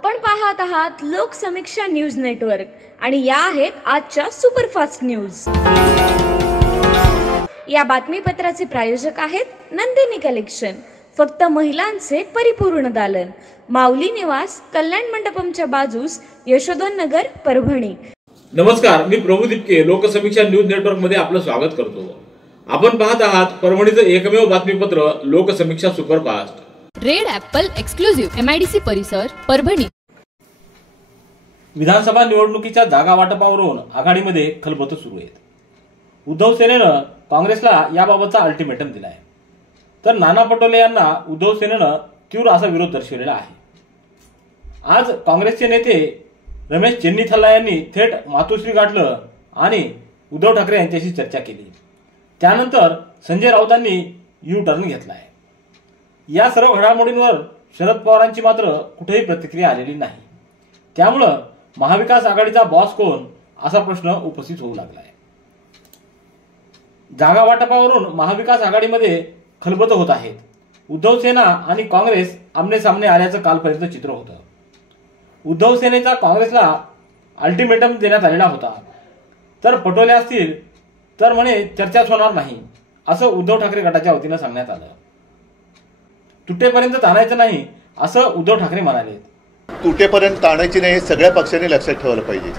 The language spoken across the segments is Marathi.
आपण पाहत आहात लोकसमीक्षा न्यूज नेटवर्क आणि या आहेत आजच्या सुपरफास्ट न्यूज। या बातमीपत्राचे प्रायोजक आहेत नंदिनी कलेक्शन, फक्त महिलांचे परिपूर्ण दालन, माऊली निवास, कल्याण मंडपमच्या बाजूस, यशोधन नगर, परभणी। नमस्कार, मी प्रभू दिपके लोकसमीक्षा न्यूज नेटवर्क मध्ये आपलं स्वागत करतो। आपण पाहत आहात परभणीचं एकमेव बातमीपत्र Loksamiksha superfast. Red Apple exclusive MIDC परिसर, परभणी। विधानसभा निवडणुकीच्या जागा वाटपावरून आघाडीमध्ये खलबतं सुरू आहेत। उद्धव सेनेनं काँग्रेसला याबाबतचा अल्टिमेटम दिलाय, तर नाना पटोले यांना उद्धव सेनेनं तीव्र असा विरोध दर्शविलेला आहे। आज काँग्रेसचे नेते रमेश चेन्नीथल्ला यांनी थेट मातोश्री गाठलं आणि उद्धव ठाकरे यांच्याशी चर्चा केली। त्यानंतर संजय राऊतांनी यू टर्न घेतलाय। या सर्व घडामोडींवर शरद पवारांची मात्र कुठेही प्रतिक्रिया आलेली नाही। त्यामुळं महाविकास आघाडीचा बॉस कोण असा प्रश्न उपस्थित होऊ लागलाय। जागा वाटपावरून महाविकास आघाडीमध्ये खलबतं होत आहेत। उद्धव सेना आणि काँग्रेस आमने-सामने आल्याचं कालपर्यंत चित्र होतं। उद्धव सेनेचा काँग्रेसला अल्टिमेटम देण्यात आलेला होता, तर पटोले असतील तर म्हणे चर्चाच होणार नाही असं उद्धव ठाकरे गटाच्या वतीनं सांगण्यात आलं। तुटेपर्यंत ताणायचं नाही असं उद्धव ठाकरे म्हणाले। तुटेपर्यंत ताणायची नाही हे सगळ्या पक्षांनी लक्षात ठेवलं पाहिजे।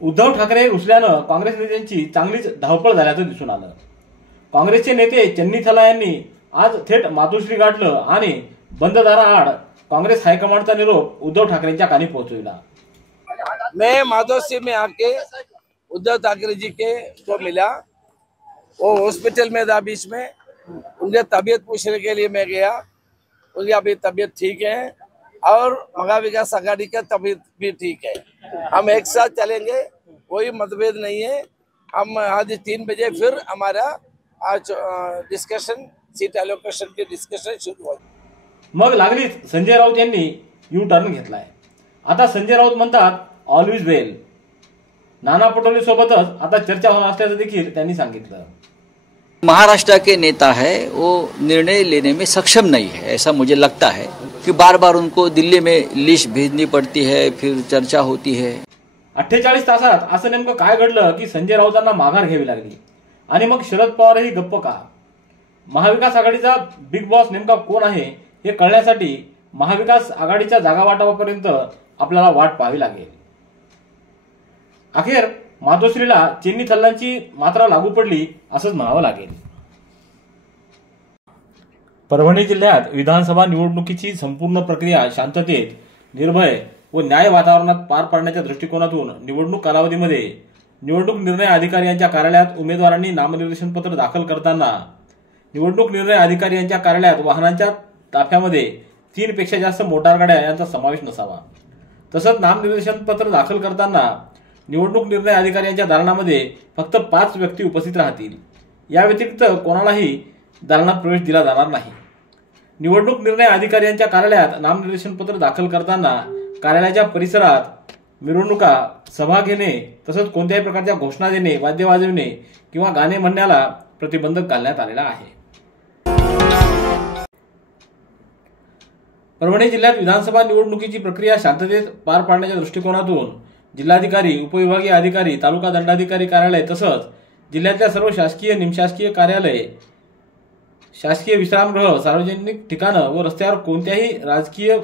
उद्धव ठाकरे रुसल्यानं काँग्रेस नेत्यांची चांगलीच धावपळ झाल्याचं दिसून आलं। काँग्रेसचे नेते चेन्नीथला यांनी आज थेट मातोश्री गाठलं आणि बंद दाराआड कांग्रेस हाईकमांडचा निरोप उद्धव ठाकरेंच्या कानी पहुंचविला। मैं मातोश्री में आके उद्धव ठाकरे जी के को मिला, वो हॉस्पिटल में था बीच में, उनके तबीयत पूछने के लिए मैं गया। उनकी अभी तबीयत ठीक है और महाविकास आघाड़ी का तबीयत भी ठीक है। हम एक साथ चलेंगे, कोई मतभेद नहीं है। हम आज 3 बजे फिर हमारा आज डिस्कशन, सीट एलोकेशन की डिस्कशन शुरू हो। मग लागलीच संजय राऊत यांनी यू टर्न घेतलाय। आता संजय राऊत म्हणतात ऑलवेज वेल। नाना पटोले सोबतच आता चर्चा होणार असल्याचं देखील त्यांनी सांगितलं। महाराष्ट्र के नेता है, वो निर्णय लेने में सक्षम नहीं है, ऐसा मुझे लगता है कि बार बार उनको दिल्ली में लिस्ट भेजनी पड़ती है, फिर चर्चा होती है। 48 तासात असं नेमकं काय घडलं की संजय राऊतांना माघार घ्यावी लागली आणि मग शरद पवारही गप्प का? महाविकास आघाडीचा बिग बॉस नेमका कोण आहे हे कळण्यासाठी महाविकास आघाडीच्या जागा वाटपापर्यंत आपल्याला वाट पाहावी लागेल। अखेर मातोश्रीला चेन्नीथल्लांची मात्रा लागू पडली असंच म्हणावं लागेल। परभणी जिल्ह्यात विधानसभा निवडणुकीची संपूर्ण प्रक्रिया शांततेत, निर्भय व न्याय वातावरणात पार पाडण्याच्या दृष्टिकोनातून निवडणूक कालावधीमध्ये निवडणूक निर्णय अधिकारी यांच्या कार्यालयात उमेदवारांनी नामनिर्देशन पत्र दाखल करताना निवडणूक निर्णय अधिकारी यांच्या कार्यालयात वाहनांच्या ताफ्यामध्ये 3 पेक्षा जास्त मोटार गाड्या यांचा समावेश नसावा। तसंच नामनिर्देशन पत्र दाखल करताना निवडणूक निर्णय अधिकारी यांच्या दालनामध्ये फक्त 5 व्यक्ती उपस्थित राहतील। या व्यतिरिक्त कोणालाही दालनात प्रवेश दिला जाणार नाही। निवडणूक निर्णय अधिकारी यांच्या कार्यालयात नामनिर्देशन पत्र दाखल करताना कार्यालयाच्या परिसरात मिरवणुका, सभा घेणे तसंच कोणत्याही प्रकारच्या घोषणा देणे, वाद्य वाजविणे किंवा गाणे म्हणण्याला प्रतिबंध घालण्यात आलेला आहे। परभणी जिल्ह्यात विधानसभा निवडणुकीची प्रक्रिया शांततेत पार पाडण्याच्या दृष्टिकोनातून जिल्हाधिकारी, उपविभागीय अधिकारी, तालुका दंडाधिकारी कार्यालय तसंच जिल्ह्यातल्या सर्व शासकीय, निमशासकीय कार्यालय, शासकीय विश्रामगृह, सार्वजनिक ठिकाणं व रस्त्यावर कोणत्याही राजकीय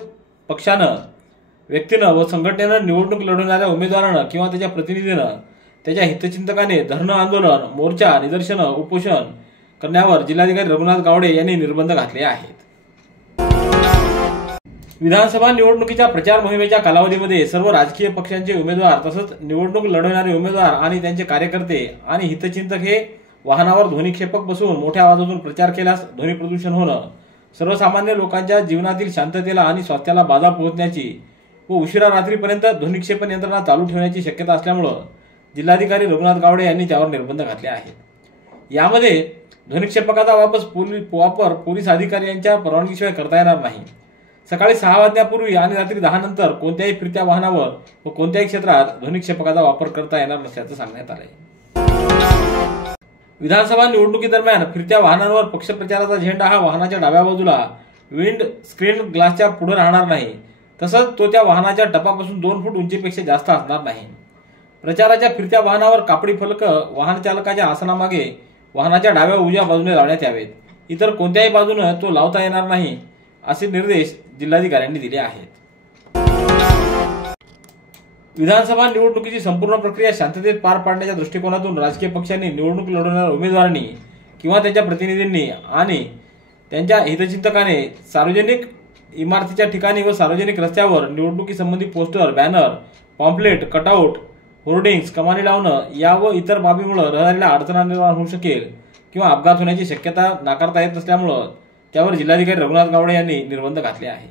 पक्षानं, व्यक्तीनं व संघटनेनं निवडणूक लढवणाऱ्या उमेदवारानं किंवा त्याच्या प्रतिनिधीनं, त्याच्या हितचिंतकाने धरणं, आंदोलन, मोर्चा, निदर्शनं, उपोषण करण्यावर जिल्हाधिकारी रघुनाथ गावडे यांनी निर्बंध घातले आहेत। विधानसभा निवडणुकीच्या प्रचार मोहिमेच्या कालावधीमध्ये सर्व राजकीय पक्षांचे उमेदवार तसंच निवडणूक लढवणारे उमेदवार आणि त्यांचे कार्यकर्ते आणि हितचिंतक हे वाहनावर ध्वनिक्षेपक बसवून मोठ्या आवाजातून प्रचार केल्यास ध्वनी प्रदूषण होणं, सर्वसामान्य लोकांच्या जीवनातील शांततेला आणि स्वास्थ्याला बाधा पोहोचण्याची व उशिरा रात्रीपर्यंत ध्वनिक्षेपण यंत्रणा चालू ठेवण्याची शक्यता असल्यामुळं जिल्हाधिकारी रघुनाथ गावडे यांनी त्यावर निर्बंध घातले आहेत। यामध्ये ध्वनिक्षेपकाचा वापर पोलीस अधिकारी यांच्या परवानगीशिवाय करता येणार नाही। सकाळी 6 वाजण्यापूर्वी आणि रात्री 10 नंतर कोणत्याही फिरत्या वाहनावर व कोणत्याही क्षेत्रात ध्वनिक्षेपकाचा वापर करता येणार नसल्याचं सांगण्यात आलंय। विधानसभा निवडणुकीदरम्यान फिरत्या वाहनांवर पक्षप्रचाराचा झेंडा हा वाहनाच्या डाव्या बाजूला विंड स्क्रीन ग्लासच्या पुढे राहणार नाही तसंच तो त्या वाहनाच्या टपापासून 2 फूट उंचीपेक्षा जास्त असणार नाही. प्रचाराच्या फिरत्या वाहनावर कापडी फलक वाहन चालकाच्या आसनामागे वाहनाच्या डाव्या उजव्या बाजूने लावण्यात यावेत. इतर कोणत्याही बाजूने तो लावता येणार नाही असे निर्देश जिल्हाधिकाऱ्यांनी दिले आहेत. विधानसभा निवडणुकीची संपूर्ण प्रक्रिया शांततेत पार पाडण्याच्या दृष्टिकोनातून राजकीय पक्षांनी निवडणूक लढवणाऱ्या उमेदवारांनी किंवा त्यांच्या प्रतिनिधींनी आणि त्यांच्या हितचिंतकाने सार्वजनिक इमारतीच्या ठिकाणी व सार्वजनिक रस्त्यावर निवडणुकीसंबंधी poster, banner, pamphlet, cutout, hoardings, कमानी लावणं या व इतर बाबीमुळे रहदारीला अडचण निर्माण होऊ शकेल किंवा अपघात होण्याची शक्यता नाकारता येत नसल्यामुळे त्यावर जिल्हाधिकारी रघुनाथ गावडे यांनी निर्बंध घातले आहेत.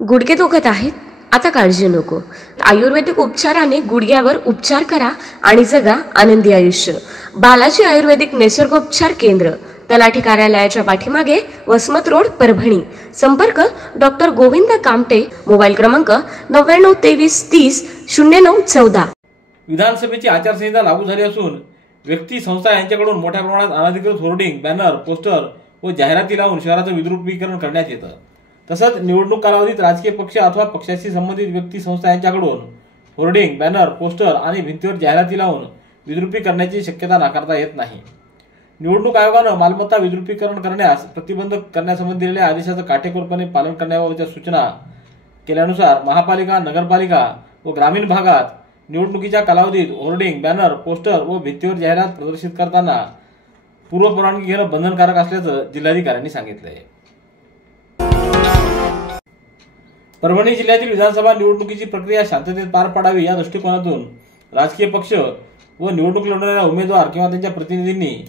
गुडघे दुखत आहेत, आता काळजी नको. आयुर्वेदिक उपचाराने गुडघ्यावर उपचार करा आणि जगा आनंदी आयुष्य. बालाजी आयुर्वेदिक निसर्गोपचार केंद्र, तलाठी कार्यालयाच्या पाठीमागे, वसमत रोड, परभणी. संपर्क डॉक्टर गोविंद कामटे. मोबाईल क्रमांक 9923300914. विधानसभेची आचारसंहिता लागू झाली असून व्यक्ती, संस्था यांच्याकडून मोठ्या प्रमाणात अनधिकृत होर्डिंग, बॅनर, पोस्टर व जाहिराती लावून शहराचं विद्रुपीकरण करण्यात येतं. तसंच निवडणूक कालावधीत राजकीय पक्ष अथवा पक्षाशी संबंधित व्यक्ती, संस्था यांच्याकडून होर्डिंग, बॅनर, पोस्टर आणि भिंतीवर जाहिराती लावून विद्रुपी करण्याची शक्यता नाकारता येत नाही. निवडणूक आयोगानं मालमत्ता विद्रुपीकरण करण्यास प्रतिबंध करण्यासंबंधी दिलेल्या आदेशाचं काटेकोरपणे पालन करण्याबाबतच्या सूचना केल्यानुसार महापालिका, नगरपालिका व ग्रामीण भागात निवडणुकीच्या कालावधीत होर्डिंग, बॅनर, पोस्टर व भिंतीवर जाहिरात प्रदर्शित करताना पूर्व परवानगी घेणं बंधनकारक असल्याचं जिल्हाधिकाऱ्यांनी सांगितलंय. परभणी जिल्ह्यातील विधानसभा निवडणुकीची प्रक्रिया शांततेत पार पाडावी या दृष्टिकोनातून राजकीय पक्ष व निवडणूक लढवणाऱ्या उमेदवार किंवा त्यांच्या प्रतिनिधींनी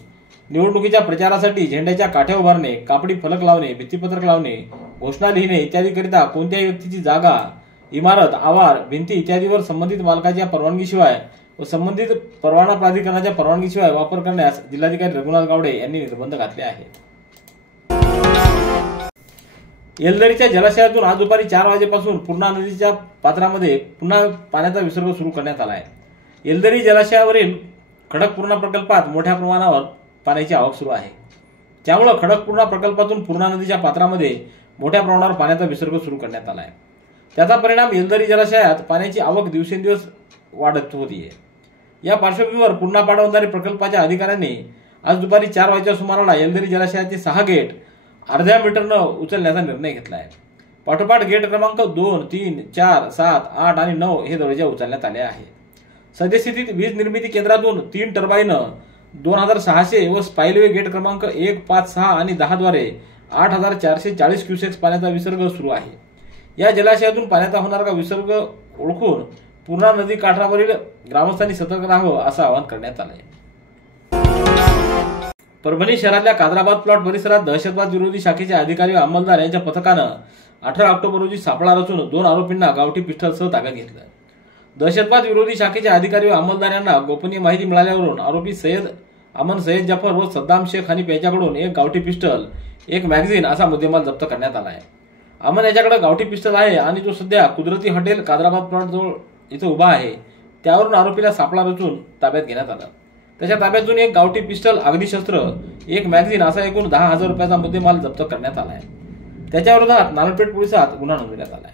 निवडणुकीच्या प्रचारासाठी झेंड्याच्या काठ्या उभारणे, कापडी फलक लावणे, भित्तीपत्रक लावणे, घोषणा लिहिणे इत्यादीकरिता कोणत्याही व्यक्तीची जागा, इमारत, आवार, भिंती इत्यादीवर संबंधित मालकाच्या परवानगीशिवाय व संबंधित परवाना प्राधिकरणाच्या परवानगीशिवाय वापर करण्यास जिल्हाधिकारी रघुनाथ गावडे यांनी निर्बंध घातले आहेत. येलदरीच्या जलाशयातून आज दुपारी 4 वाजेपासून पूर्णा नदीच्या पात्रामध्ये पुन्हा पाण्याचा विसर्ग सुरू करण्यात आला आहे. येलदरी जलाशयावरील खडकपूर्णा प्रकल्पात मोठ्या प्रमाणावर पाण्याची आवक सुरू आहे. त्यामुळे खडकपूर्णा प्रकल्पातून पूर्णा नदीच्या पात्रामध्ये मोठ्या प्रमाणावर पाण्याचा विसर्ग सुरू करण्यात आला आहे. त्याचा परिणाम येलदरी जलाशयात पाण्याची आवक दिवसेंदिवस वाढत होती. या पार्श्वभूमीवर पूर्णा पाटबंधारे प्रकल्पाच्या अधिकाऱ्यांनी आज दुपारी 4 वाजेच्या सुमाराला येलदरी जलाशयाचे 6 गेट अर्ध्या मीटरनं उचलण्याचा निर्णय घेतला आहे. पाठोपाठ गेट क्रमांक 2, 3, 4, 7, 8 आणि 9 हे दरवाजे उचलण्यात आले आहेत. सद्यस्थितीत वीज निर्मिती केंद्रातून 3 टर्बाईन 2600 व स्पाईलवे गेट क्रमांक 1, 5, 6 आणि 10 द्वारे 8440 क्युसेक्स पाण्याचा विसर्ग सुरू आहे. या जलाशयातून पाण्याचा होणारा विसर्ग ओळखून पूर्णा नदी काठावरील ग्रामस्थांनी सतर्क राहावं असं आवाहन करण्यात आलंय. परभणी शहरातल्या कादराबाद प्लॉट परिसरात दहशतवाद विरोधी शाखेचे अधिकारी व अंमलदार यांच्या पथकानं 18 ऑक्टोबर रोजी सापळा रचून 2 आरोपींना गावठी पिस्टलसह ताब्यात घेतलं. दहशतवाद विरोधी शाखेचे अधिकारी व अंमलदार यांना गोपनीय माहिती मिळाल्यावरून आरोपी अमन सय्यद जाफर व सद्दाम शेख हनीफ यांच्याकडून 1 गावठी पिस्टल, 1 मॅगझिन असा मुद्देमाल जप्त करण्यात आला आहे. अमन याच्याकडे गावठी पिस्टल आहे आणि तो सध्या कुदरती हॉटेल कादराबाद प्लॉट जवळ इथं उभा आहे. त्यावरून आरोपीला सापळा रचून ताब्यात घेण्यात आला. त्याच्या ताब्यातून 1 गावठी पिस्टल, अग्निशस्त्र, 1 मॅगझिन असा एकूण 10,000 रुपयाचा मुद्देमाल जप्त करण्यात आला आहे. त्याच्या विरोधात नानलपेठ पोलिसात गुन्हा नोंदवण्यात आला आहे.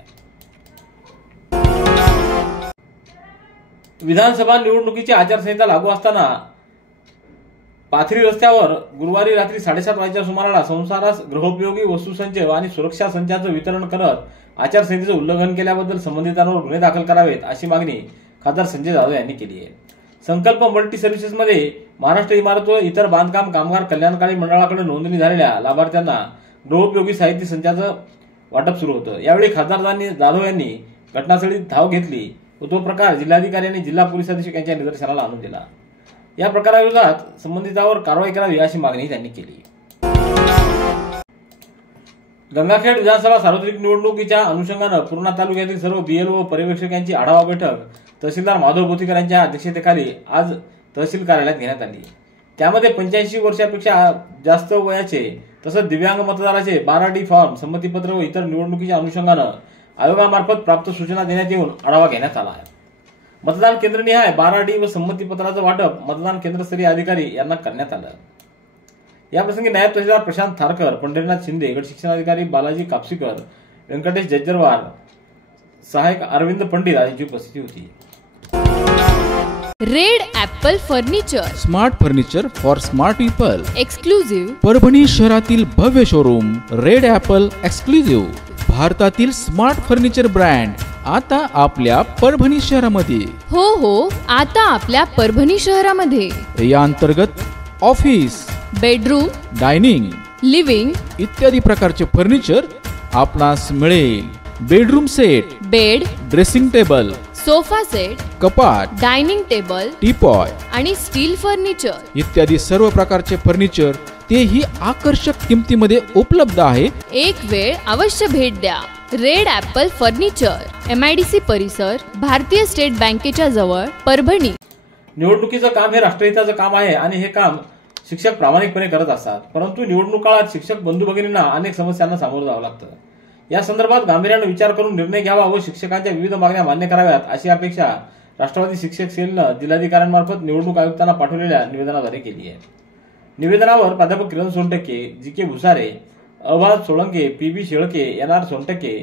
विधानसभा निवडणुकीची आचारसंहिता लागू असताना पाथरी रस्त्यावर गुरुवारी रात्री 7:30 वाजेच्या सुमाराला संसारास गृहोपयोगी वस्तूसंच आणि सुरक्षा संचाचं वितरण करत आचारसंहितेचं उल्लंघन केल्याबद्दल संबंधितांवर गुन्हे दाखल करावेत अशी मागणी खासदार संजय जाधव यांनी केली आहे. संकल्प मल्टी सर्व्हिसेसमध्ये महाराष्ट्र इमारत व इतर बांधकाम कामगार कल्याणकारी मंडळाकडे नोंदणी झालेल्या लाभार्थ्यांना गृहोपयोगी साहित्य संचाचं वाटप सुरू होतं. यावेळी खासदार जाधव यांनी घटनास्थळी धाव घेतली व तो प्रकार जिल्हाधिकारी आणि जिल्हा पोलीस अधीक्षक यांच्या निदर्शनाला आणून दिला. या प्रकाराविरोधात संबंधितांवर कारवाई करावी अशी मागणी त्यांनी केली. गंगाखेड विधानसभा सार्वत्रिक निवडणुकीच्या अनुषंगानं पूर्णा तालुक्यातील सर्व बीएलओ व पर्यवेक्षक यांची आढावा बैठक तहसीलदार माधव बोथीकर यांच्या अध्यक्षतेखाली आज तहसील कार्यालयात घेण्यात आली. त्यामध्ये 85 वर्षापेक्षा जास्त वयाचे तसंच दिव्यांग मतदाराचे 12D फॉर्म, संमतीपत्र व इतर निवडणुकीच्या अनुषंगानं आयोगामार्फत प्राप्त सूचना देण्यात येऊन आढावा घेण्यात आला आहे. मतदान केंद्रनिहाय 12D व संमतीपत्राचं वाटप मतदान केंद्रस्तरीय अधिकारी यांना करण्यात आलं. याप्रसंगी नायब तहसीलदार प्रशांत थारकर, पंढरीनाथ शिंदे, गट शिक्षणाधिकारी बालाजी कापसीकर, व्यंकटेश जज्जरवार, सहायक अरविंद पंडित यांची उपस्थिती होती. Red Apple furniture, smart furniture for smart people. Exclusive Parbhani शहरातील भव्य शोरूम रेड ॲपल एक्सक्लुझिव्ह, भारतातील स्मार्ट फर्निचर ब्रँड आता आपल्या परभणी शहरामध्ये. हो, आता आपल्या परभणी शहरामध्ये. या अंतर्गत ऑफिस, बेडरूम, डायनिंग, लिव्हिंग इत्यादी प्रकारचे फर्निचर आपणास मिळेल. Bedroom set, bed, dressing table, sofa set, कपाट, डायनिंग टेबल, टीपॉय आणि स्टील फर्निचर इत्यादी सर्व प्रकारचे फर्निचर तेही आकर्षक किमतीमध्ये उपलब्ध आहे. एक वेळ अवश्य भेट द्या. रेड ॲपल फर्निचर, MIDC परिसर, भारतीय स्टेट बँकेच्या जवळ, परभणी. निवडणुकीचं काम हे राष्ट्रहिताचं काम आहे आणि हे काम शिक्षक प्रामाणिकपणे करत असतात. परंतु निवडणूक काळात शिक्षक बंधू भगिनींना अनेक समस्यांना सामोरं जावं लागतं. या संदर्भात गांभीर्याने विचार करून निर्णय घ्यावा व शिक्षकांच्या विविध मागण्या मान्य कराव्यात अशी अपेक्षा राष्ट्रवादी शिक्षक सेलनं जिल्हाधिकाऱ्यांमार्फत निवडणूक आयुक्तांना पाठवलेल्या निवेदनाद्वारे केली आहे. निवेदनावर प्राध्यापक किरण Sontakke, GK Bhusare, अभाज Solanke, PB Shelke, NR Sontakke,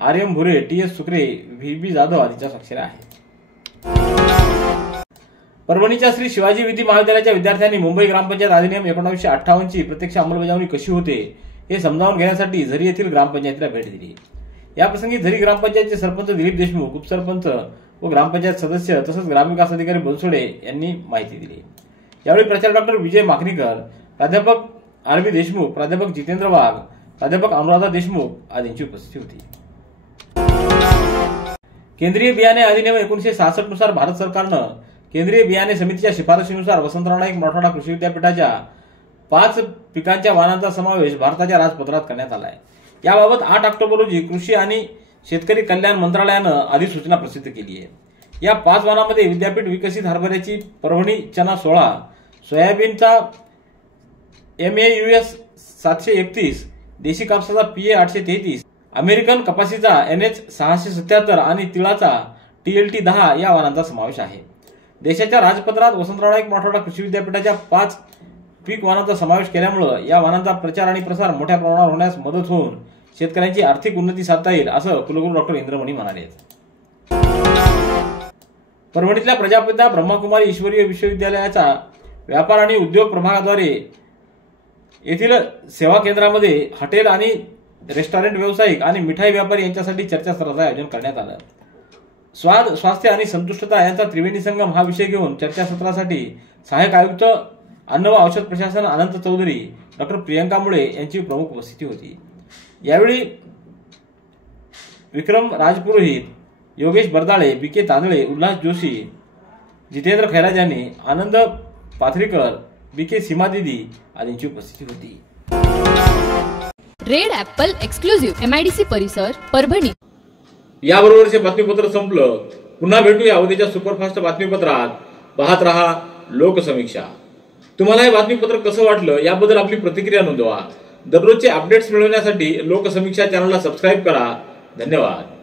RM भुरे, TS सुकरे, VB जाधव आदींच्या स्वाक्षऱ्या आहेत. परभणीच्या श्री शिवाजी विधी महाविद्यालयाच्या विद्यार्थ्यांनी मुंबई ग्रामपंचायत अधिनियम 1958 ची प्रत्यक्ष अंमलबजावणी कशी होते हे समजावून घेण्यासाठी झरी येथील ग्रामपंचायतीला भेट दिली. याप्रसंगी झरी ग्रामपंचायतचे सरपंच दिलीप देशमुख, उपसरपंच व ग्रामपंचायत सदस्य तसंच ग्रामविकास अधिकारी बनसोडे यांनी माहिती दिली. यावेळी प्राचार्य डॉक्टर विजय माखणीकर, प्राध्यापक RB देशमुख, प्राध्यापक जितेंद्र वाघ, प्राध्यापक अनुराधा देशमुख आदींची उपस्थिती होती. केंद्रीय बियाणे अधिनियम 1966 नुसार भारत सरकारनं केंद्रीय बियाणे समितीच्या शिफारशीनुसार वसंतराव नाईक मराठवाडा कृषी विद्यापीठाच्या 5 पिकांच्या वाणांचा समावेश भारताच्या राजपत्रात करण्यात आला आहे. याबाबत 8 ऑक्टोबर रोजी कृषी आणि शेतकरी कल्याण मंत्रालयानं अधिसूचना प्रसिद्ध केली आहे. या 5 वाणांमध्ये विद्यापीठ विकसित हरभऱ्याची परभणी चना 16, सोयाबीनचा MAUS 731, देशी कापसाचा PA 833, अमेरिकन कपाशीचा NH 677 आणि तिळाचा TLT 10 या वाणांचा समावेश आहे. देशाच्या राजपत्रात वसंतराव नाईक मराठवाडा कृषी विद्यापीठाच्या 5 पीक वाणांचा समावेश केल्यामुळे या वाणांचा प्रचार आणि प्रसार मोठ्या प्रमाणावर होण्यास मदत होऊन शेतकऱ्यांची आर्थिक उन्नती साधता येईल असं कुलगुरू डॉक्टर इंद्रमणी म्हणाले. परभणीतल्या प्रजापिता ब्रह्मकुमारी ईश्वरीय विश्वविद्यालयाचा व्यापार आणि उद्योग प्रभागाद्वारे येथील सेवा केंद्रामध्ये हॉटेल आणि रेस्टॉरंट व्यावसायिक आणि मिठाई व्यापारी यांच्यासाठी चर्चासत्राचं आयोजन करण्यात आलं. स्वाद, स्वास्थ्य आणि संतुष्टता यांचा त्रिवेणी संगम हा विषय घेऊन चर्चासत्रासाठी सहाय्यक आयुक्त अन्न व औषध प्रशासन अनंत चौधरी, डॉक्टर प्रियंका मुळे यांची प्रमुख उपस्थिती होती. यावेळी विक्रम राजपुरोहित, योगेश बरदाळे, BK तांदळे, उल्हास जोशी, जितेंद्र खैराजानी, आनंद पाथरीकर, BK सीमादिदी आदींची उपस्थिती होती. रेड ॲपल एक्सक्लुझिव्ह, MIDC परिसर, परभणी. याबरोबरचे बातमीपत्र संपलं. पुन्हा भेटूया उद्याच्या सुपरफास्ट बातमीपत्रात. पाहत रहा लोकसमीक्षा. तुम्हाला हे बातमीपत्र कसं वाटलं याबद्दल आपली प्रतिक्रिया नोंदवा. दररोजचे अपडेट्स मिळवण्यासाठी लोकसमीक्षा चॅनलला सबस्क्राईब करा. धन्यवाद.